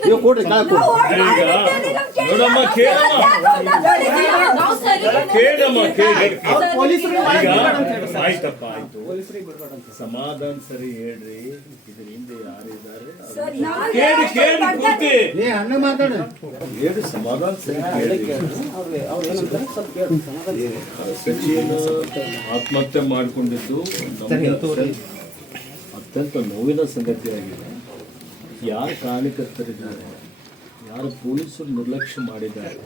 ನೀವು ಕೊಡ್ರಿ ಕಾಳು ಕೊಡ್ರಿ. ನೋಡಮ್ಮ ಕೇಳಮ್ಮ. ಕೇಳಮ್ಮ ಕೇಳಿ ಆಯ್ತಪ್ಪ ಆಯ್ತು. ಸಮಾಧಾನ ಸರಿ ಹೇಳ್ರಿ. ಇದ್ರ ಹಿಂದೆ ಯಾರಿದ್ದಾರೆ ಕೇಳಿ ಕೇಳಿ ಕೂತಿ ಏ ಅಣ್ಣ ಮಾತಾಡ. ಹೇಳಿ ಸಮಾಧಾನ ಸರಿ ಕೇಳಿ. ಸಚಿನ್ ಆತ್ಮಹತ್ಯೆ ಮಾಡಿಕೊಂಡಿದ್ದು ಅತ್ಯಂತ ನೋವಿನ ಸಂಗತಿಯಾಗಿದೆ. ಯಾರು ಕಾರಣಕರ್ತರಿದ್ದಾರೆ ಯಾರು ಪೊಲೀಸರು ನಿರ್ಲಕ್ಷ್ಯ ಮಾಡಿದ್ದಾರೆ,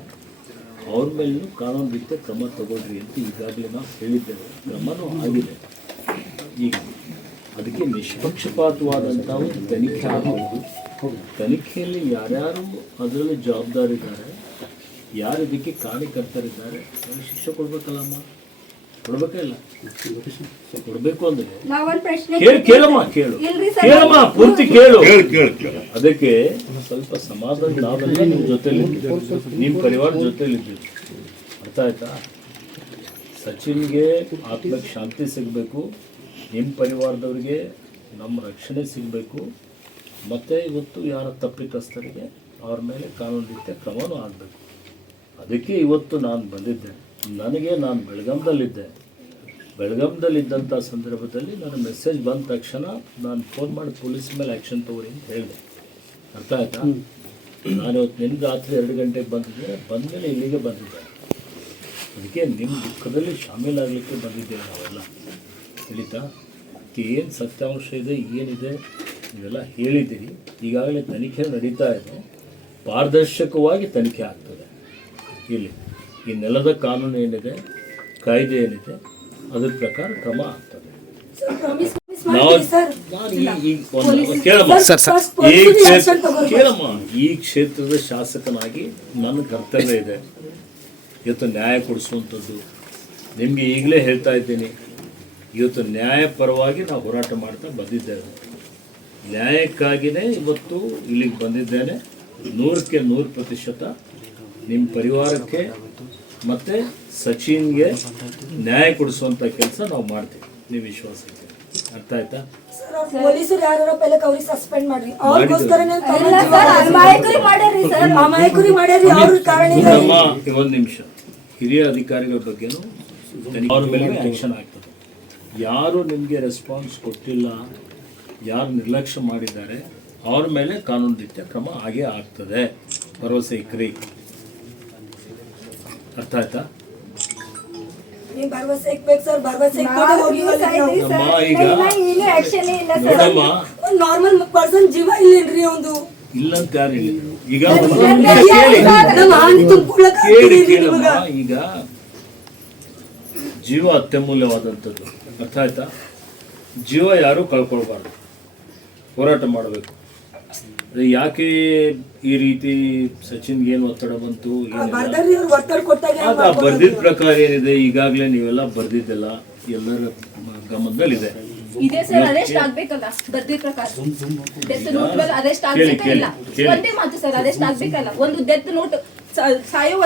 ಅವ್ರ ಮೇಲೂ ಕಾನೂನು ರೀತಿಯ ಕ್ರಮ ತಗೊಳ್ರಿ ಅಂತ ಈಗಾಗಲೇ ನಾವು ಹೇಳಿದ್ದೇವೆ. ಕ್ರಮನೂ ಆಗಿದೆ. ಈಗ ಅದಕ್ಕೆ ನಿಷ್ಪಕ್ಷಪಾತವಾದಂಥ ಒಂದು ತನಿಖೆ ಆಗಬಹುದು ತನಿಖೆಯಲ್ಲಿ ಯಾರ್ಯಾರು ಅದರಲ್ಲಿ ಜವಾಬ್ದಾರಿದ್ದಾರೆ ಯಾರು ಇದಕ್ಕೆ ಕಾರ್ಯಕರ್ತರಿದ್ದಾರೆ ಶಿಕ್ಷೆ ಕೊಡ್ಬೇಕಲ್ಲಮ್ಮ? ಕೊಡ್ಬೇಕೇ ಇಲ್ಲ? ಕೊಡ್ಬೇಕು ಅಂದ್ರೆ. ಕೇಳು ಕೇಳಮ್ಮ ಕೇಳು. ಇಲ್ರಿ ಕೇಳಮ್ಮ ಪೂರ್ತಿ ಕೇಳು. ಕೇಳು ಕೇಳು ಕೇಳು. ಅದಕ್ಕೆ ಸ್ವಲ್ಪ ಸಮಾಧಾನ ನಾವೆಲ್ಲ ನಿಮ್ಮ ಜೊತೆಲಿ ನಿಮ್ಮ ಪರಿವಾರ ಜೊತೆಲಿ ಇದ್ದೀವಿ. ಅರ್ಥ ಆಯ್ತಾ? ಸಚಿನ್ಗೆ ಆತ್ಮಕ್ಕೆ ಶಾಂತಿ ಸಿಗಬೇಕು. ನಿಮ್ಮ ಪರಿವಾರದವ್ರಿಗೆ ನಮ್ಮ ರಕ್ಷಣೆ ಸಿಗಬೇಕು. ಮತ್ತು ಇವತ್ತು ಯಾರ ತಪ್ಪಿತಸ್ಥರಿಗೆ ಅವ್ರ ಮೇಲೆ ಕಾನೂನು ರೀತಿಯ ಕ್ರಮನೂ ಆಗಬೇಕು. ಅದಕ್ಕೆ ಇವತ್ತು ನಾನು ಬಂದಿದ್ದೆ ನನಗೆ ನಾನು ಬೆಳಗಾಂದಲ್ಲಿದ್ದೆ ಬೆಳಗಾಂದಲ್ಲಿದ್ದಂಥ ಸಂದರ್ಭದಲ್ಲಿ ನನ್ನ ಮೆಸೇಜ್ ಬಂದ ತಕ್ಷಣ ನಾನು ಫೋನ್ ಮಾಡಿ ಪೊಲೀಸ್ ಮೇಲೆ ಆ್ಯಕ್ಷನ್ ತಗೊಳ್ಳಿ ಅಂತ ಹೇಳಿದೆ. ಅರ್ಥ ಆಯ್ತಾ? ನಾನು ಇವತ್ತು ನಿನ್ನ ರಾತ್ರಿ ಎರಡು ಗಂಟೆಗೆ ಬಂದಿದ್ದೆ. ಬಂದಮೇಲೆ ಇಲ್ಲಿಗೆ ಬಂದಿದ್ದೆ. ಅದಕ್ಕೆ ನಿಮ್ಮ ದುಃಖದಲ್ಲಿ ಶಾಮೀಲಾಗಲಿಕ್ಕೆ ಬಂದಿದ್ದೇವೆ ನಾವೆಲ್ಲ. ತಿಳಿತಾ? ಏನು ಸತ್ಯಾಂಶ ಇದೆ ಏನಿದೆ ಇವೆಲ್ಲ ಹೇಳಿದ್ದೀರಿ. ಈಗಾಗಲೇ ತನಿಖೆ ನಡೀತಾ ಇದೆ. ಪಾರದರ್ಶಕವಾಗಿ ತನಿಖೆ ಆಗ್ತದೆ. ಇಲ್ಲಿ. ಈ ನೆಲದ ಕಾನೂನು ಏನಿದೆ ಕಾಯ್ದೆ ಏನಿದೆ ಅದ್ರ ಪ್ರಕಾರ ಕ್ರಮ ಆಗ್ತದೆ. ಈ ಕೇಳಮ್ಮ. ಈ ಕ್ಷೇತ್ರದ ಶಾಸಕನಾಗಿ ನನ್ನ ಕರ್ತವ್ಯ ಇದೆ. ಇವತ್ತು ನ್ಯಾಯ ಕೊಡಿಸುವಂಥದ್ದು. ನಿಮಗೆ ಈಗಲೇ ಹೇಳ್ತಾ ಇದ್ದೀನಿ. ಇವತ್ತು ನ್ಯಾಯಪರವಾಗಿ ನಾವು ಹೋರಾಟ ಮಾಡ್ತಾ ಬಂದಿದ್ದೇವೆ. ನ್ಯಾಯಕ್ಕಾಗಿಯೇ ಇವತ್ತು ಇಲ್ಲಿಗೆ ಬಂದಿದ್ದೇನೆ. ನೂರಕ್ಕೆ ನೂರು ಪ್ರತಿಶತ ನಿಮ್ಮ ಪರಿವಾರಕ್ಕೆ ಮತ್ತು ಸಚಿನ್ಗೆ ನ್ಯಾಯ ಕೊಡಿಸುವಂಥ ಕೆಲಸ ನಾವು ಮಾಡ್ತೀವಿ. ನೀವು ವಿಶ್ವಾಸ ಇದೆ ಅರ್ಥ ಆಯ್ತಾ? ಪೊಲೀಸರು ಯಾರು ಪೈಲಕ್ ಅವ್ರಿಗೆ ಸಸ್ಪೆಂಡ್ ಮಾಡ್ರಿ. ಅವ್ರಿಗೋಸ್ಕರನೇ ಸರ್ ಅಮಾಯಕರಿ ಮಾಡ್ಯಾರಿ ಅವ್ರ ಕಾರಣ ಒಂದು ನಿಮಿಷ. ಹಿರಿಯ ಅಧಿಕಾರಿಗಳ ಬಗ್ಗೆನೂ ಅವ್ರ ಮೇಲೆ ಆ್ಯಕ್ಷನ್ ಆಗ್ತದೆ. ಯಾರು ನಿಮಗೆ ರೆಸ್ಪಾನ್ಸ್ ಕೊಟ್ಟಿಲ್ಲ ಯಾರು ನಿರ್ಲಕ್ಷ್ಯ ಮಾಡಿದ್ದಾರೆ ಅವ್ರ ಮೇಲೆ ಕಾನೂನು ರೀತಿಯ ಕ್ರಮ ಹಾಗೆ ಆಗ್ತದೆ. ಭರವಸೆ ಇಕ್ರಿ ಅರ್ಥ ಆಯ್ತಾ ನೀವ್ ಭರವಸೆ ಇಕ್ಬೇಕು ಸರ್ ಭರವಸೆ ಇಟ್ಕೊಂಡೆ ಹೋಗಿ ನಮ್ಮ ಈಗ ಏನು ಆಕ್ಷನ್ ಇಲ್ಲ ಸರ್ ನೋಡಮ್ಮ. ಆಯ್ತಾ ನಾರ್ಮಲ್ ಪರ್ಸನ್ ಜೀವ ಇಲ್ಲೇನ್ರಿ ಒಂದು ಇಲ್ಲ ಅಂತ ಯಾರು ಹೇಳಿದ್ರು? ಈಗ ಈಗ ಜೀವ ಅತ್ಯಮೂಲ್ಯವಾದಂಥದ್ದು. ಅರ್ಥ ಆಯ್ತಾ? ಜೀವ ಯಾರು ಕಳ್ಕೊಳ್ಬಾರ್ದು. ಹೋರಾಟ ಮಾಡಬೇಕು. ಯಾಕೆ ಈ ರೀತಿ ಸಚಿನ್ಗೆ ಏನು ಒತ್ತಡ ಬಂತು? ಬರ್ದಿದ ಪ್ರಕಾರ ಏನಿದೆ ಈಗಾಗಲೇ ನೀವೆಲ್ಲ ಬರ್ದಿದ್ದೆಲ್ಲ ಎಲ್ಲರ ಗಮನದಲ್ಲಿದೆ. ಇದೆ ಸರ್ ಅರೆಸ್ಟ್ ಆಗ್ಬೇಕಲ್ಲ? ಬರ್ದಿದ್ ಪ್ರಕಾರ. ಡೆತ್ ನೋಟ್ ಅರೆಸ್ಟ್ ಆಗ್ಬೇಕೇ ಇಲ್ಲ. ಒಂದೇ ಮಾತು ಸರ್ ಅರೆಸ್ಟ್ ಆಗ್ಬೇಕಲ್ಲ? ಒಂದು ಡೆತ್ ನೋಟ್ ಸಾಯೋ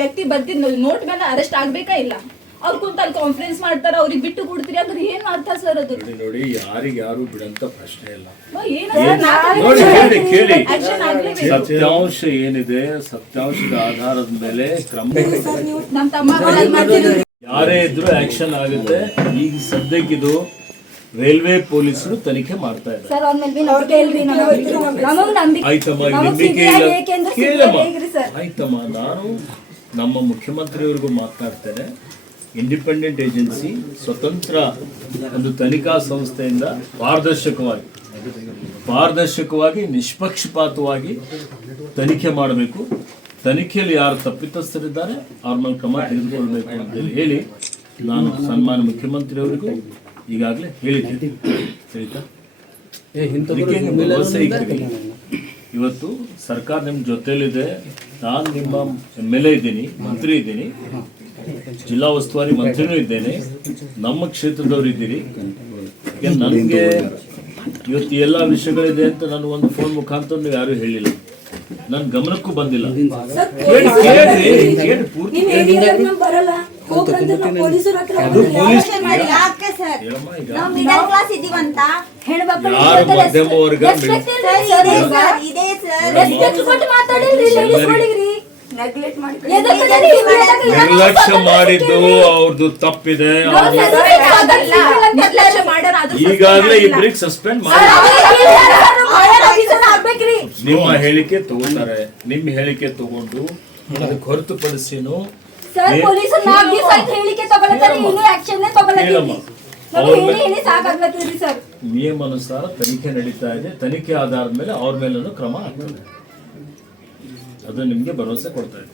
ವ್ಯಕ್ತಿ ಬರ್ದಿದ್ ನೋಟ್ ಮೇಲೆ ಅರೆಸ್ಟ್ ಆಗ್ಬೇಕಾ ಇಲ್ಲ? ಅವ್ರು ಕುಂತ ಅಲ್ಲಿ ಕಾನ್ಫರೆನ್ಸ್ ಮಾಡ್ತಾರ ಅವ್ರಿಗೆ ಬಿಟ್ಟು ಕೊಡ್ತೀರಿ ಅಂದ್ರೆ ಏನ್ ಅರ್ಥ ಸರ್ ಅದು? ನೋಡಿ ನೋಡಿ ಯಾರಿಗೆ ಯಾರು ಬಿಡಂತ ಪ್ರಶ್ನೆ ಇಲ್ಲ. ಏನ ನೋಡಿ ಕೇಳಿ ಕೇಳಿ. ಆಕ್ಷನ್ ಆಗ್ಲೇಬೇಕು. ಸತ್ಯಾಂಶ ಏನಿದೆ ಸತ್ಯಾಂಶದ ಆಧಾರದ ಮೇಲೆ ಕ್ರಮ ನಮ್ ತಮ್ಮ ಯಾರೇ ಇದ್ರೂ ಆಕ್ಷನ್ ಆಗುತ್ತೆ. ಈಗ ಸದ್ಯಕ್ಕಿದು ರೈಲ್ವೆ ಪೊಲೀಸರು ತನಿಖೆ ಮಾಡ್ತಾ ಇದ್ದಾರೆ. ಸರ್ ಅವ್ರ ಮೇಲೆ ನಂಬಿಕೆ ನಮಗ್ ಆಯ್ತಮ್ಮ ಈಗ ನಮಗ್ ನಂಬಿಕೆ ಸಿಬಿಐ ಇಲ್ಲ. ಏಕೆಂದ್ರೆ ಕೇಳಮ್ಮ. ಸಿಬಿಐ ಹೇಗ್ರಿ ಸರ್? ಆಯ್ತಮ್ಮ ನಾನು ನಮ್ಮ ಮುಖ್ಯಮಂತ್ರಿಯವರಿಗೂ ಮಾತನಾಡ್ತೇನೆ. ಇಂಡಿಪೆಂಡೆಂಟ್ ಏಜೆನ್ಸಿ ಸ್ವತಂತ್ರ ಒಂದು ತನಿಖಾ ಸಂಸ್ಥೆಯಿಂದ ಪಾರದರ್ಶಕವಾಗಿ ಪಾರದರ್ಶಕವಾಗಿ ನಿಷ್ಪಕ್ಷಪಾತವಾಗಿ ತನಿಖೆ ಮಾಡಬೇಕು. ತನಿಖೆಯಲ್ಲಿ ಯಾರು ತಪ್ಪಿತಸ್ಥರಿದ್ದಾರೆ ಅವ್ರ ಮೇಲೆ ಕ್ರಮ ತೆಗೆದುಕೊಳ್ಬೇಕು ಅಂತೇಳಿ ಹೇಳಿ ನಾನು ಸನ್ಮಾನ ಮುಖ್ಯಮಂತ್ರಿಯವರಿಗೂ ಈಗಾಗಲೇ ಭರವಸೆ ಇಟ್ಟಿದ್ದೀನಿ. ಇವತ್ತು ಸರ್ಕಾರ ನಿಮ್ಮ ಜೊತೆಲಿದೆ ನಾನು ನಿಮ್ಮ ಎಂ ಎಲ್ ಎ ಇದ್ದೀನಿ ಮಂತ್ರಿ ಇದ್ದೀನಿ. ಜಿಲ್ಲಾ ಉಸ್ತುವಾರಿ ಮಂತ್ರಿನೂ ಇದ್ದೇನೆ. ನಮ್ಮ ಕ್ಷೇತ್ರದವರು ಇದ್ದೀರಿ. ನನಗೆ ಇವತ್ತು ಎಲ್ಲ ವಿಷಯಗಳಿದೆ ಅಂತ ನಾನು ಒಂದು ಫೋನ್ ಮುಖಾಂತರ ನೀವು ಯಾರೂ ಹೇಳಿಲ್ಲ. ನನ್ನ ಗಮನಕ್ಕೂ ಬಂದಿಲ್ಲ. ಯಾರು ಮಧ್ಯಮ ವರ್ಗ ನಿರ್ಲಕ್ಷ್ಯ ಮಾಡಿದ್ದು ಅವ್ರದ್ದು ತಪ್ಪಿದೆ. ಈಗಾಗಲೇ ಇಬ್ಬರಿಗೆ ಸಸ್ಪೆಂಡ್ ಮಾಡಿ. ನಿಮ್ಮ ಹೇಳಿಕೆ ತಗೋತಾರೆ ನಿಮ್ಮ ಹೇಳಿಕೆ ತಗೊಂಡು ಅದಕ್ಕೆ ಹೊರತುಪಡಿಸಿನು ನಿಯಮಾನುಸಾರ ತನಿಖೆ ನಡೀತಾ ಇದೆ. ತನಿಖೆ ಆಧಾರದ ಮೇಲೆ ಅವ್ರ ಮೇಲೂ ಕ್ರಮ ಆಗ್ತದೆ. ಅದು ನಿಮಗೆ ಭರವಸೆ ಕೊಡ್ತಾ ಇದೆ.